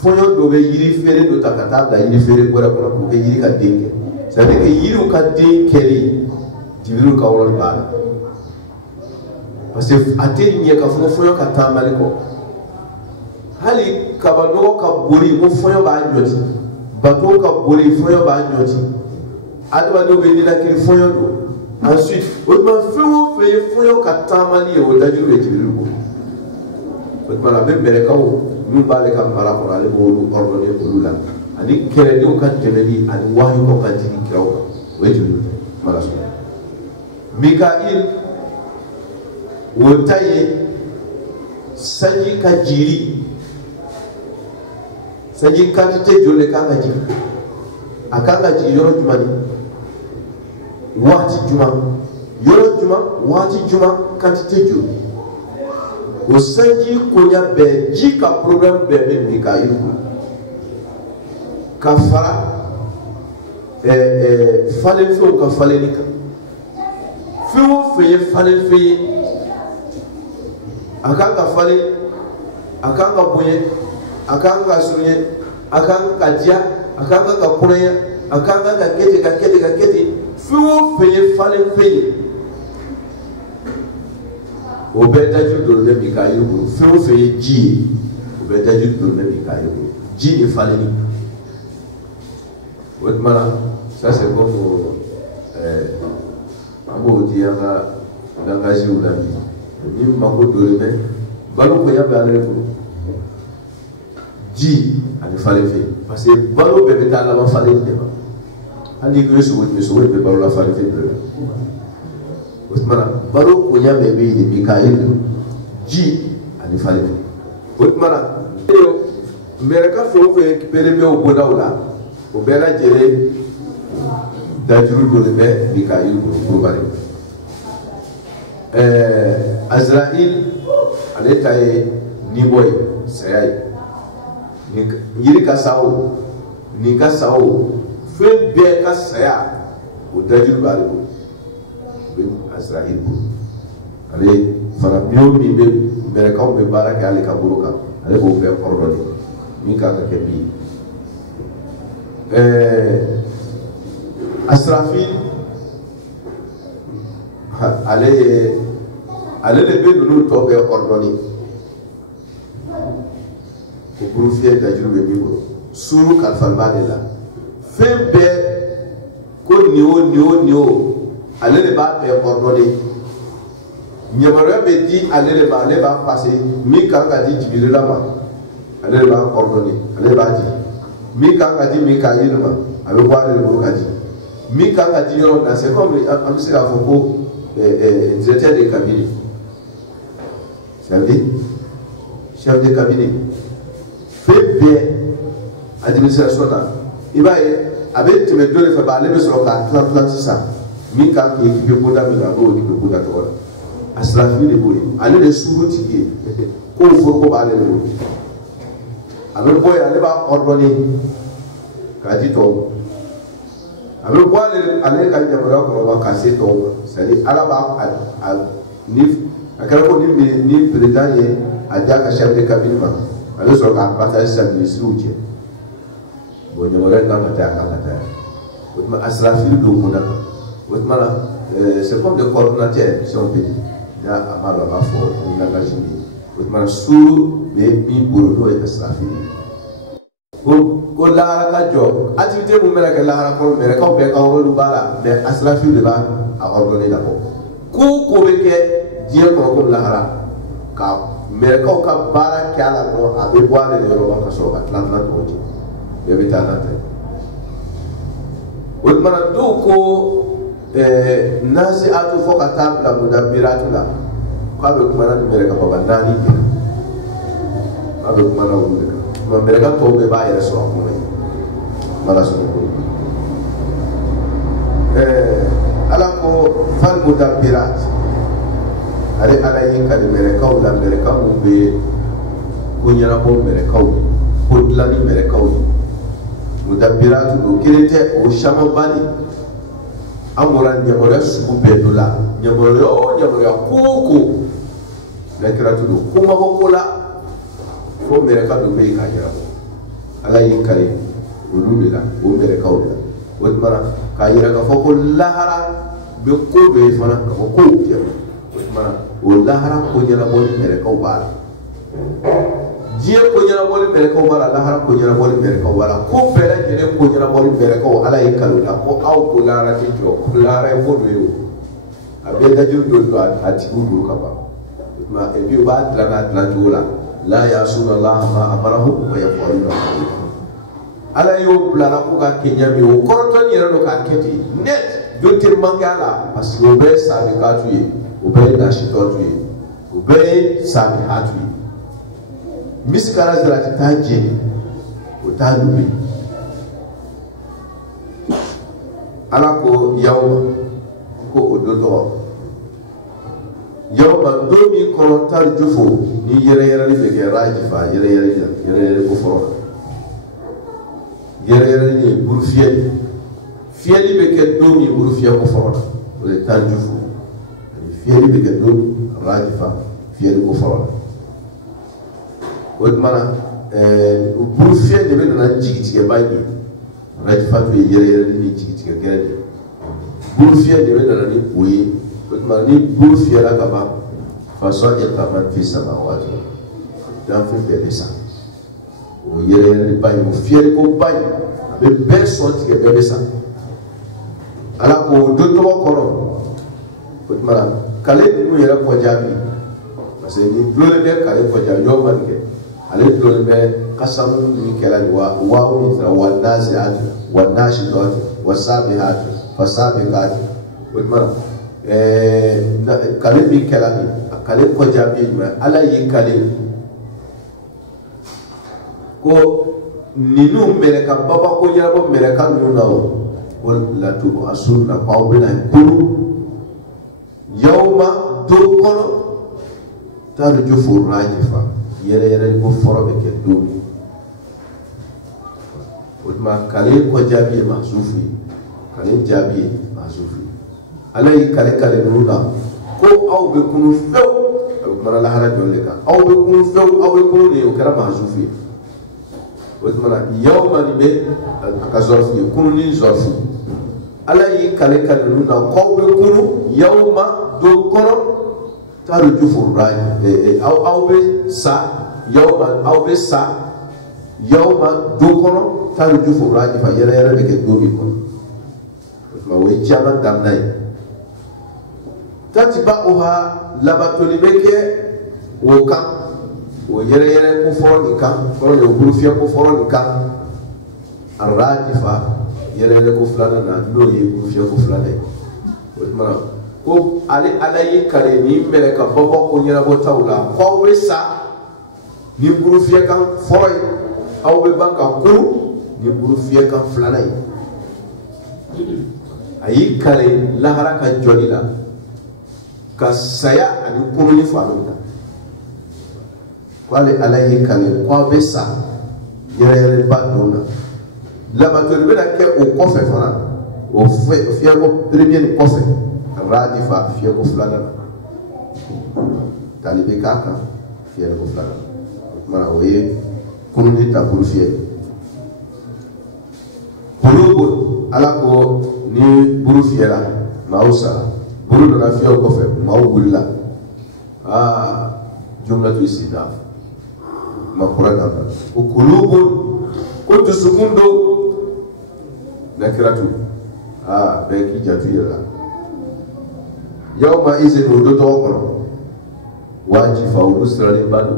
foyo do be yiri fere do takata da yiri fere gora ko be yiri ka dinke ça veut dire que yiri ka dinke Jibril ka wala ba parce que ate nye ka foyo ka tamale ko hali ka ba no ka bori ko foyo ba nyoti bato ka bori foyo ba nyoti adwa do be ni la ki foyo do ensuite o ma foyo ka tamale o da Jibril ko la même mereka nous balé comme par rapport à les bolu ordonné pour là ani kéré do kan temeli ani wahyu ko kan tini kiraw wetu mala so Mikail wo taye saji ka jiri saji quantité jole ka ji akanga ji yoro jumani wati juma yoro juma wati juma quantité jole o sanji konya be ji ka problème be be Mikail ka fara falen fo ka falenika fo fe falen fe akanga fale akanga boye akanga sunye akanga dia akanga ka kunya akanga ka kete fo fe falen fe o bɛ daju dolo bɛ Mikail bolo fɛn o fɛn ye ji ye o bɛ daju dolo bɛ Mikail bolo ji ni falenni o tuma na ça c'est comme an b'o di an ka langage la bi ni mako dolo bɛ balo koya bɛ ale bolo ji ani falen fɛ parce que balo bɛɛ bɛ taa laban falen de ma hali n'i ko sogo bɛ balo la falen fɛ bɛɛ Otmana baro konya bebe ni Mikail ji ani fale Otmana mereka fo pere me o bodawla o bela jere dajuru do be Mikail ko bare Azrail ale tay ni boy sayay ni yiri ka sawo ni ka sawo fe be ka saya o dajuru bare Azrail ale fara mio mi be mereka be baraka ale ka buruka ale bo be ordonné mi ka ka kebi Asrafil ale le be no to be ordonné ko profiter da jurbe mi ko suru kalfan badela fembe ko niwo ale le ba be ordonné nyamara be di ale ba passer mi ka ka di Jibril la ma ale le ba ordonné ale ba di mi ka ka di Mikail ma abe ko ale le ko ka di mi ka ka di yo na c'est comme am se la foko directeur de cabinet chef de cabinet fait bien administration là il va abe te me donner fa ba ale be so ka plan ça min ka ke ki be boda mi na bo ki be boda to asrafi le boy ale le suruti ke ko fo ko ba le bo abe boy ale ba ordonné ka di to abe boy ale ka nyamara ko ba ka se to c'est ala ba ni akara ko ni président ye aja ka chef de cabinet ma ale so ka partage sa ministre ou je bo nyamara na mata ka mata ma asrafi do mo da c'est comme des coordonnateurs si on peut dire ya amalo ba fo ni na ka jini ma suru be mi buru do e asrafi ko la ka jo activité mu mera ka la ko mera ka be ka ro bala mais asrafi de ba a ordonné la ko be ke die ko la ka mera ka bara ka la ko a be boire de ro ka so ka la to ji be bitana te mana do ko nasi atu fo ka tabla mudabbiratu la ko be kuma na mera ka baba nani abe kuma na wude ka ma mera ka to be ba yere so ko ne mala so ko ala ko fal mudabbirat ale ala yin ka mera ka wala mera ka mu be ko nyara bo mera ka ko dlani mera ka mudabbiratu do kirete o shama bani amura nyamora suku bedola nyamora koko la kiratu do kuma bokola ko mere ka do be ka yara ala yin kare ulumila o mere ka wala wotmara ka yara ka foko lahara be ko be fana ko ko je wotmara o lahara ko nyara bo mere ka wala die ko nyara bo mere ka wala lahara ko nyara bo mere ka wala ko bela jere ko nyara bo mere ka ala yin kare la ko aw ko lara ti jo ko lara fo do yo abe da jur do ati bu ka ba ma e bi ba dana jola la yasuna allah ma amarahu wa yaquluna ala yo plana ko ka kenya mi o koroton yero do ka keti net do tir mangala parce que be sa de ka tuye o be da shi to tuye o be sa bi ha tuye miskara zira ta je o ta lubi ala ko yaw ko o do to yaw ba do mi ko tar jufo ni yere ni be ke rajifa yere ko foro yere ni buru fieli be ke do mi buru fiye ko foro le tar jufo fieli be ke do rajifa fieli ko foro o mana buru fiye de be na jigiti ke bayi rajifa to yere ni jigiti ke gere buru fiye de be na ni koyi ni buru fiye la kaba façon et man fi samawati dan fi be sa o yere bayi o fiye ko bayi be be so ti ke be sa ala ko do to ko mana kale ni yere ko jabi parce que ni dole be kale ko jabi yo man ke ale dole be kasam ni kala ni wa ni tra wa naziat wa nashidat wa sabihat fasabiqat mana kale bi kala ni kale ko jabi ma ala yi kale ko ninu mere ka baba ko yara bo mere ka nu nawo wala tu asunna qawbina kulu yawma turqulu tarjufu rajifa yere ko forobe ke do wotma kale ko jabi mahsufi kale jabi mahsufi alay kale nuna ko aw be kunu few mara la hara jolle ka aw be kunu few aw be kunu ne o kara mahsufi wotma yawma ni be ka zorfi kunu ni zorfi alay kale nuna ko be kunu yawma do kono taru jufu raji aw be sa yawma aw be sa yawma do kono taru jufu raji fa yere be ke do bi ko ma we chama damnay tatba'uha labatuli beke wo kan wo yere ko foro ni kan foro le buru fiya ko foro ni kan arrajifa yere ko fulana na do ye buru fiya ko fulana wotma ko ale alayi kare ni mele ka bobo ko nyara bo tawla ko we sa ni buru fiya kan foro aw be banka ko ni buru fiya kan fulana ayi kale lahara ka joli la ka saya ani kununi faluta kwale alayi kale kwa besa yere badona labatori bena ke o kofe fana o fiye ko premier kofe radifa fiye ko fulana talibe kaka fiye ko fulana mana oye kununi tabulu fiye bulu ala ko ni buru fiye la maaw sara buru dona fiye ko kofe maaw wulila jumlatu istinaf makura da ko kulubun ko dusukundo nakiratu beki jatu yala yawma izin wudu to kono waji fa wudu sirale badu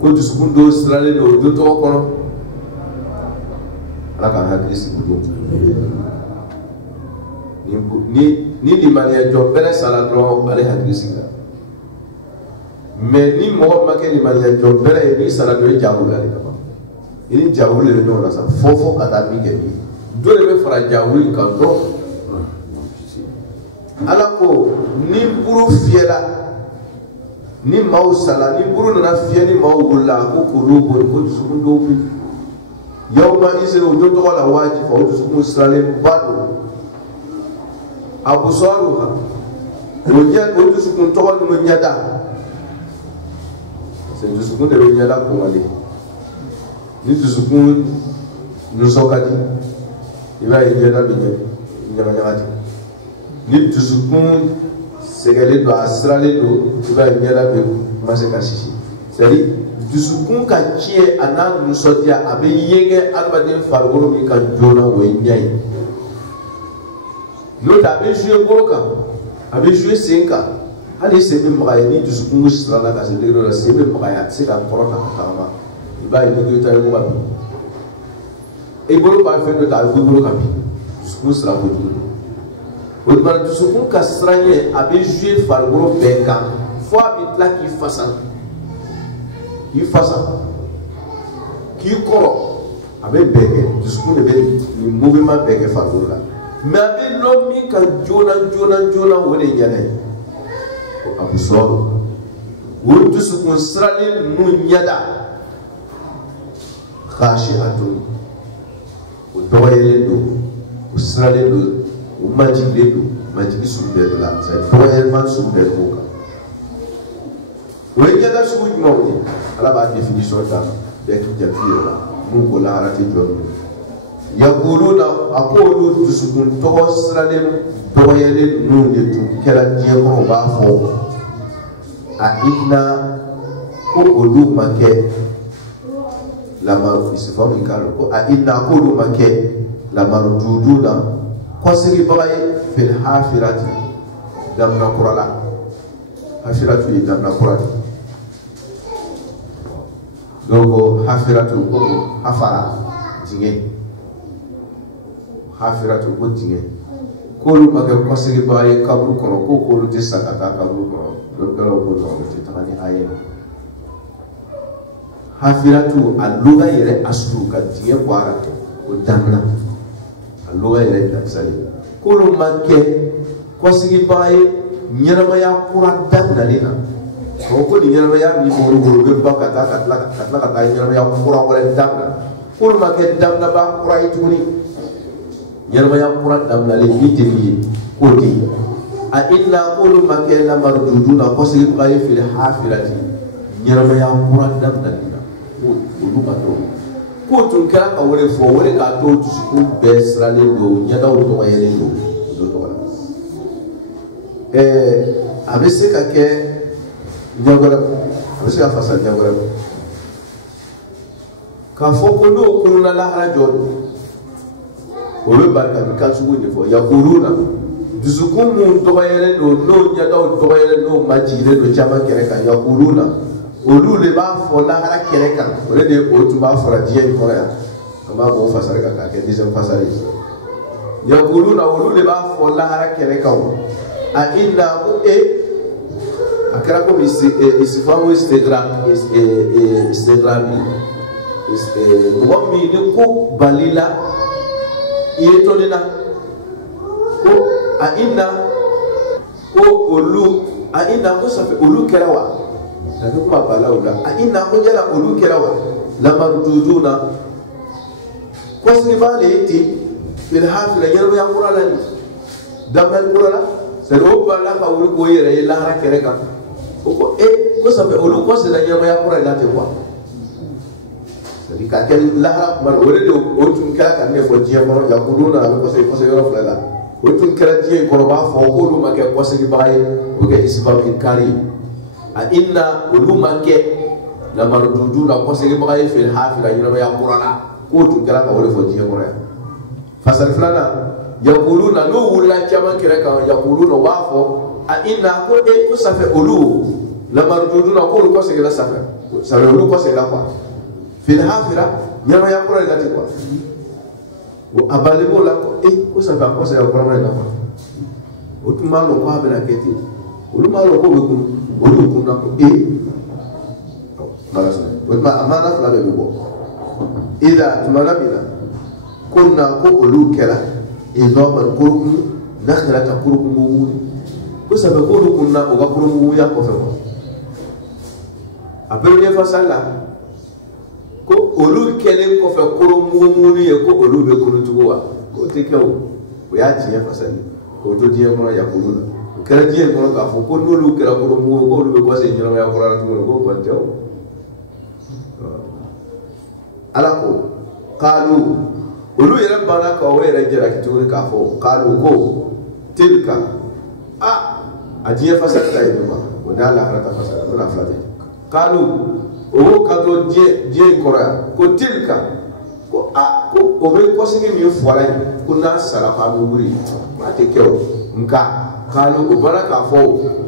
ko dusukundo sirale do wudu to kono alaka hadisi wudu ni limaniya jo bere sala dro ale hadisi ga mais ni mo ma ke limaniya jo bere ni sala do jawula le ba ini jawul le no sa fofo kata mi ke ni dole be fara jawul kan do ala ko ni buru fiela ni mausala ni buru na fieni mawulla ko kulubu ko sukundo bi yawma izru do to wala wajib fa to sukun salim badu abu saruha wonya ko to sukun to wala nyada c'est to sukun de nyada ko wale ni dusukun nusokati iba yeda binye nyamanyamati ni dusukun segale do asrale do iba yeda be maseka sisi c'est dusukun ka kie anan nusotia abe yenge albade fargoro mi kan jona we nyai no da be jouer boroka abe jouer senka hali sebe magaya ni dusukun musrala ka se dero la sebe magaya se ka korona kama ba yi ko tayi ko ba e bolo ba fe do ta ko bolo ka bi su sra ko du o ba du su kun ka sranye abe jouer fargoro beka fo abi tla ki fasa ki koro abe beke du su kun de be ni mouvement beke fargoro la mais abe lo mi ka jona wole nyane ko abu so wo du su kun srale nu nyada khashi'atun udoyele do usrale do umajile do majigi sumbe la sa doyele man sumbe ko ka wenya da su mawdi ala ba definition ta de ki jafira la mu ko la arati jondo yaquluna aqulu tusukun to srale doyele no de tu kala die ko ba fo a inna ko olu make lama isifamu ikalo ko a inna kulu make lama rududuna kwasiri bagai fil hafirati damna qurala hafiratu damna qurala dogo hafiratu ko hafara jinge hafiratu ko jinge kulu make kwasiri bagai kabru kono ko kulu tisakata kabru kono dokalo ko no titani ayen hafiratu aluga yere aslu ka tiye kwara o damna aluga yere taksali kulu manke kosigi baye nyarama ya kura damna lina ko ni nyarama ya ni boro be baka katla nyarama ya kura wala damna kulu manke damna ba kura ituni nyarama ya kura damna le bitiri koti a illa kulu manke la marduduna kosigi baye fil hafirati nyarama ya kura damna ko tun kɛra ka wele fɔ wele k'a to dusukun bɛɛ siralen don ɲɛdaw dɔgɔyalen don a bɛ se ka kɛ ɲɛgɔrɛ a bɛ se ka fasa ɲɛgɔrɛ k'a fɔ ko n'o kununa lahara jɔ don o bɛ barika bi kan sugu de fɔ yakuruna dusukun mun dɔgɔyalen don n'o ɲɛdaw dɔgɔyalen n'o majigilen don caman kɛrɛ kan yakuruna olu le b'a fɔ lahara kɛlɛ kan o de o tun b'a fɔra diɲɛ in kɔnɔ yan an b'a bɔ fasari kan k'a kɛ deuxième fasari yakuluna olu le b'a fɔ lahara kɛlɛ kan a inna ko a kɛra komi isifamu istigrabi mɔgɔ min ni ko balila yetolina ko a inna ko olu a inna ko safe olu kerawa da kuma balawla a inna ko yala olu kerawa lamarduduna ko sibale yiti bil hafila yarba ya qur'an damal qur'an sai o balla ka wuri ko yere la hara kere ka ko ko safe olu ko se da yarba ya qur'an la te kwa ka kel la man wala do o tun kala kan ne fo jiya mo ja ko duna ko se yoro fala o tun kala jiya ko ba fo ko lu ma ke ko se baye o ke isbab kari a inna ulu ma ke la marduduna ko se baye fil hafila yoro ya qur'ana ko tun kala ka wala fo jiya ko ya fasal fulana yaquluna no wala chama kira ka yaquluna wa fo a inna ko e ko safe ulu la marduduna ko se la safe ulu ko se la kwa في الحافرة يما يقرأ لا تقوى وأبالغوا لك ko sabe ko se ko na ko o tu malo ko abena keti o lu malo ko be kun o lu kun na ko malas o ma amana fala be ko ida tumana bila kunna ko o lu kala izoman kurkum nakhla ta kurkum mu ko sabe ko lu kunna o ga kurkum mu ya ko fe ko apel ye fasala ko olu kelen ko fe kurkum ye ko olu be kunu tuwa ko tikew o ya tiya fasali ko to diya ko ya kuluna kala diya ko ka fo ko nolu kala ko mo ko lu ko se nyama ya qur'an to ko ko tew ala ko qalu ulu ya rabbana ka o ya jira ki to ka fo qalu ko tilka ajiya fasal da yima wala la harata fasal wala flade qalu o ka do je qur'an ko tilka ko ko o be ko singi mi fola ko na sara fa mo muri ma te kew nka kalu o baraka fo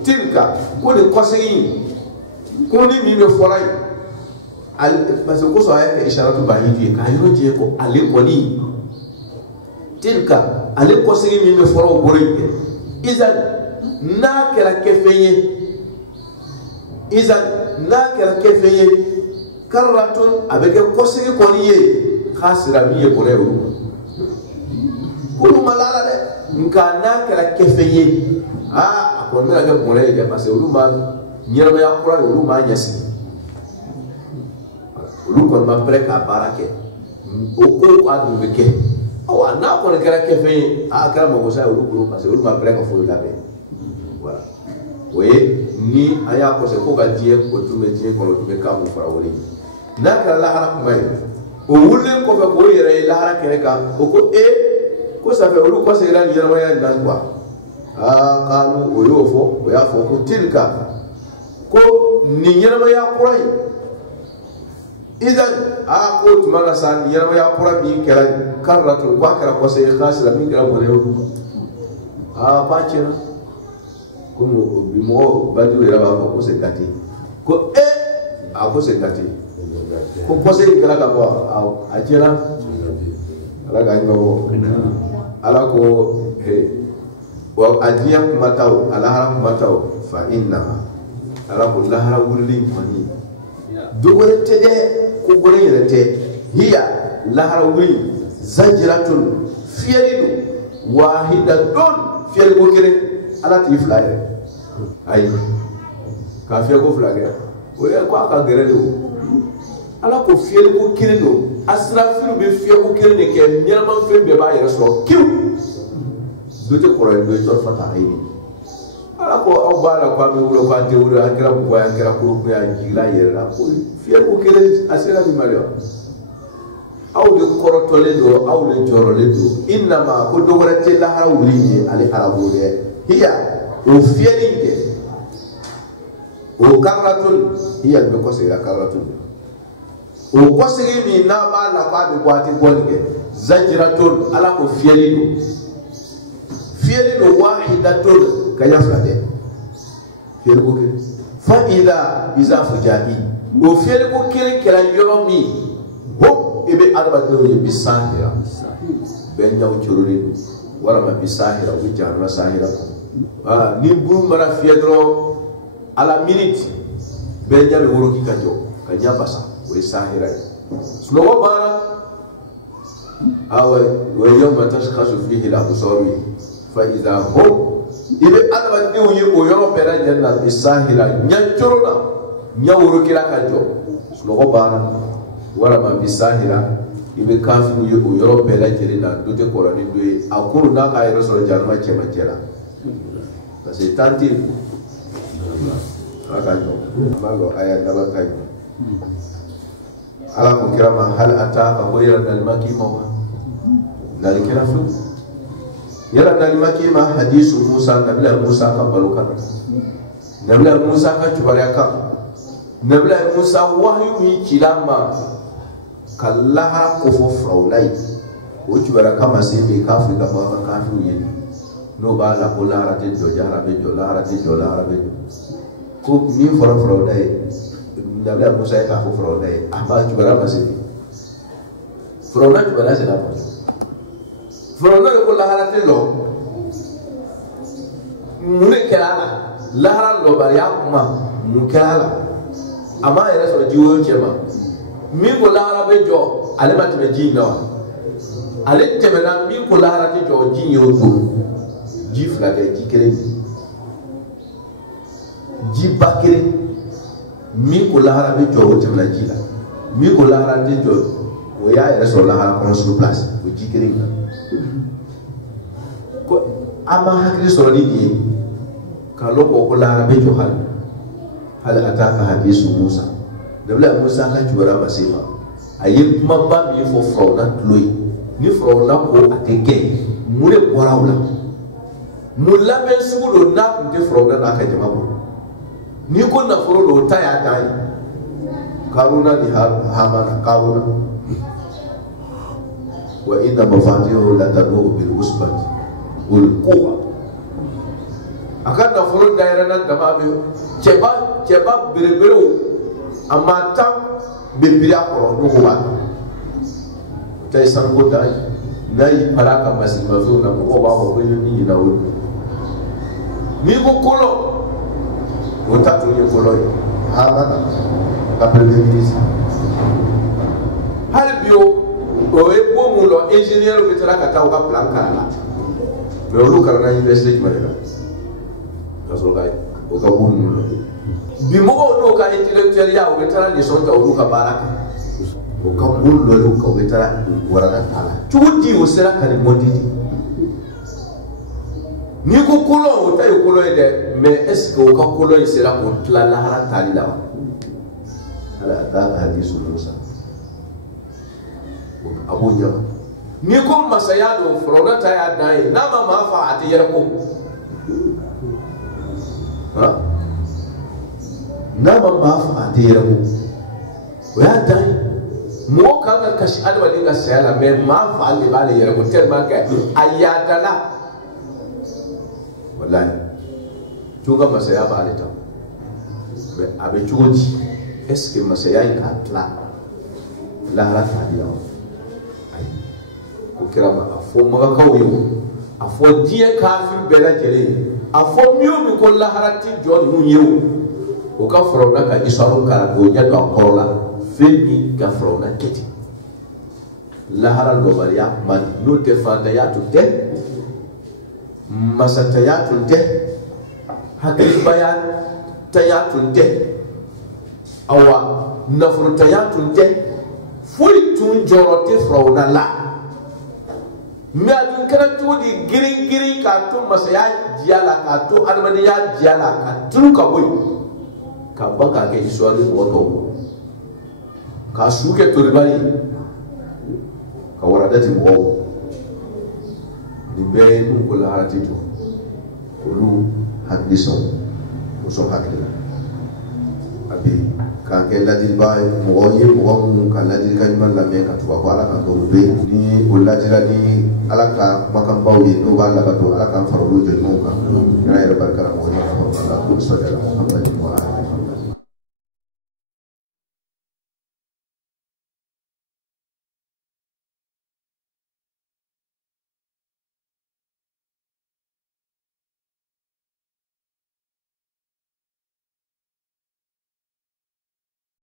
tilka ko le ko singi ko ni mi me fola al parce que ko so ay isharatu bahidi ka yo je ko ale ko ni tilka ale ko singi mi me fola o bori izan na kala kefeye izan na kala kefeye karratun abeke ko singi ko ni ye khasira biye ko rew ko malala de nka na kala kefeye ko mera ga ko rew de parce que ma nyerba ya qura ulu ma nyasi ulu ko ma preka barake o ko adu beke o na ko kala kefeye kala mo sa ulu ko parce que ulu ma preka fo la be voilà oui ni aya ko se ko ga die ko tume die ko tume ka mo fara wori na kala la hara ko o wulen ko fe ko yere la hara kene ka o ko ko sa fe olu ko se la ni yama ya dan kwa qalu o yo fo o ya fo ko tilka ko ni yama ya qurai idan ko tumana san yama ya qurai bi kala karratu kwa kala ko se khasira min kala ko rewu pa chena ko mo bi mo badu ya ba ko se kati ko ko se kati ko kose kala ka ba a jira ala ga ngo ala ko wa adiya kumataw ala haram kumataw fa inna ala ko la haram wulin kwani dogore tede ko gore yete hiya la haram wulin zajratun fiyalidu wahidatun fiyal ko kire ala ti flare ay ka fiya ko flare o ya ko aka gere do ala ko fiel ko kirino asrafiru be fiel ko kirine ke nyama fe be ba yere so kiw do te ko re do to fata hayni ala ko aw bala ko be wulo ko ante wulo akira ko ya akira ko ko ya jila yere la ko fiel ko kirine asira bi mario aw de korotole do aw le jorole do inna ma ko do wala te la hara wuli ali harabu de hiya o fielinge o karratun hiya be ko se la karratun o kosigi mi na ba la fa bi kwati bonge zajratun ala ko fielido wahidatun kaya flade fiel ko ke fa ida iza fujai o fiel ko kire kala yoromi bo ebe arba do ye bisahira ben jaw chururi wala ma bisahira wi jarna sahira ni bu mara fiedro ala minute ben jabe woro ki kanjo kanya basa we sahira slogo bara wa yawma tashkhasu fihi al-absar fa idha hum ibe adama diu yi o yoro pera janna bisahira nyanchuruna nyawuru kila kajo logo bana wala ma bisahira ibe kafu yi o yoro pera jerina dote korani doye akuru na ka yero so janma chema jela kasi tanti akajo malo aya daba kajo ala ko kirama hal ataka ko yara dal makima dal kirafu yara dal makima hadisu Musa nabila Musa ka balukan nabila Musa ka chubaraka nabila Musa wahyu yi kilama kallaha ko fo fraulai o chubaraka masimi kafu da ma kafu yi no ba la ko la rate do jara be do la rate do la rabe ko mi foro fraulai nabila Musa ya kafu fraulai aba chubara masimi fraulai chubara se la fraulai ko la rate lo mune kelala lahara lo bariya kuma mu kelala ama yere so jiwo chema mi ko lahara be jo ale ma tebe ji nawa ale tebe na mi ko lahara te jo ji yo do ji flaga ji kere ji bakere mi ko lahara be jo o tebe na ji la mi ko lahara te jo o ya yere so lahara ko sur place o ji kere ko ama hakri so ni kalau kau lahara be johal hal ataka hadisu Musa dabla Musa ka jubara masima ayi mabba mi fo frona tloi ni frona ko ateke mure borawla mulla ben sugudo na de frona na ka jama ko ni ko na frodo taya dai karuna di hamana karuna wa inna mafatihu la tadu bil usbati wal quwwa akan na furu daira na dama be cheba berebero amata bebira ko no wa tay san ko dai nayi paraka masima zo na ko ba ko ni na wo ni ko kolo o ta to ni kolo ha bana après le ministre hal bio o e bo mu lo engineer be tara ka ta ka plan kala me o lu kala na university ma kasogai o ka bunu bi mo no ka intellectual ya o betara ni sonta o ka baraka o ka bunu lo ka o betara warana tala tudi o sera ka ni mondidi ni ko kolo o tayo kolo ede mais est ce que o ka kolo sera ko tla la hara tali la ala ta hadisu Musa abu jama ni ko masaya do frona ta ya dai na ma fa ati yara ko nama mafa adira mu ya dai mo kaga kashi alba dinga sayala me mafa ali bale yara ko terma ka ayatala wallahi tunga masaya ba alita be abe chuji est-ce que masaya ka tla la la fadiya ay ko kirama afo maga kawiyo afo die kafir bela jere afo miyo mi ko laharati jon nu yewu o ka frona ka isaru kala do nya do akorola femi ka frona keti lahara do bariya man no te fanda ya to te masata ya to te hakki bayan tayatun te awa nafru tayatun te fuli tun jorote frona la me adun kana to di giri ka to masaya jiala ka to admaniya jiala ka tun ka boy ka baka ke iswali woto ka suke to ribali ka waradati mo di be mun ko la harati to lu hadiso uso hakila abi ka ke la di bay mo ye mo mun ka la di kan man la me ka to ko ala ka to be ni ulla jira ni ala ka makam bawye no ba la ka to ala ka faru je no ka na ira barkara mo ni ka Allah sallallahu alaihi wa sallam